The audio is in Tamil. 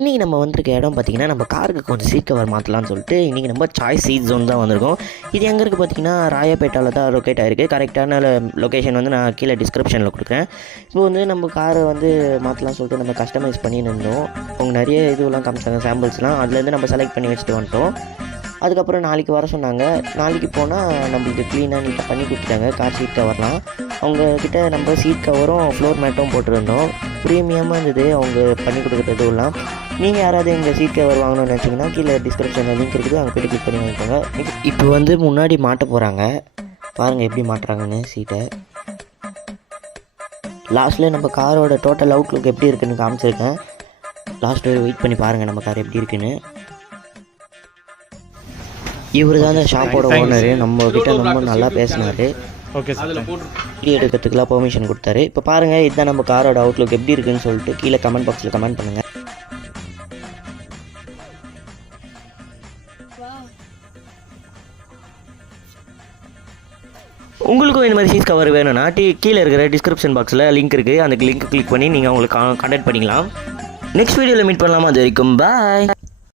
இன்றைக்கி நம்ம வந்திருக்க இடம் பார்த்திங்கன்னா நம்ம காருக்கு கொஞ்சம் சீட் கவர் மாற்றலாம்னு சொல்லிட்டு இன்றைக்கி நம்ம சாய்ஸ் சீட் ஜோன் தான் வந்திருக்கோம். இது எங்கே இருக்குது பார்த்திங்கன்னா ராயப்பேட்டாவில் தான் லொக்கேட் ஆகிருக்கு. கரெக்டான லொக்கேஷன் வந்து நான் கீழே டிஸ்கிரிப்ஷனில் கொடுக்குறேன். இப்போ வந்து நம்ம காரை வந்து மாற்றலாம்னு சொல்லிட்டு நம்ம கஸ்டமைஸ் பண்ணி நின்றோம். அவங்க நிறைய இதுவெல்லாம் காமிச்சாங்க, சாம்பிள்ஸ்லாம். அதுலேருந்து நம்ம செலக்ட் பண்ணி வச்சுட்டு வந்துட்டோம். அதுக்கப்புறம் நாளைக்கு வர சொன்னாங்க. நாளைக்கு போனால் நம்மளுக்கு க்ளீனாக நீட்டாக பண்ணி கொடுத்துட்டாங்க கார் சீட் கவர்லாம். அவங்கக்கிட்ட நம்ம சீட் கவரும் ஃப்ளோர் மேட்டும் போட்டிருந்தோம். ப்ரீமியமாக இருந்தது அவங்க பண்ணி கொடுக்குறதுலாம். நீங்கள் யாராவது எங்கள் சீட் கவர் வாங்கணும்னு நினச்சிங்கன்னா கீழே டிஸ்கிரிப்ஷனில் லிங்க் இருக்குது, அங்கே போய்ட்டு கிளிக் பண்ணி வாங்கிக்கோங்க. இப்போ வந்து முன்னாடி மாட்ட போகிறாங்க, பாருங்கள் எப்படி மாட்டுறாங்கன்னு சீட்டை. லாஸ்ட்டில் நம்ம காரோட டோட்டல் அவுட்லுக் எப்படி இருக்குதுன்னு காமிச்சிருக்கேன். லாஸ்ட்டு வெயிட் பண்ணி பாருங்கள் நம்ம கார் எப்படி இருக்குன்னு. இவர் தான் அந்த ஷாப்போட ஓனரு. நம்ம கிட்ட ரொம்ப நல்லா பேசினார். ஓகே சார், வீடியோ எடுக்கிறதுக்குலாம் பெர்மிஷன் கொடுத்தாரு. இப்போ பாருங்கள், இதுதான் நம்ம காரோட அவுட்லுக் எப்படி இருக்குன்னு சொல்லிட்டு கீழே கமெண்ட் பாக்ஸில் கமெண்ட் பண்ணுங்கள். உங்களுக்கும் இந்த மாதிரி சீட் கவர் வேணும்னா கீழே இருக்கிற டிஸ்கிரிப்ஷன் பாக்ஸில் லிங்க் இருக்குது, அந்த லிங்க் கிளிக் பண்ணி நீங்கள் அவங்களுக்கு கான்டாக்ட் பண்ணிக்கலாம். நெக்ஸ்ட் வீடியோவில் மீட் பண்ணலாமா? அது வரைக்கும் பாய்.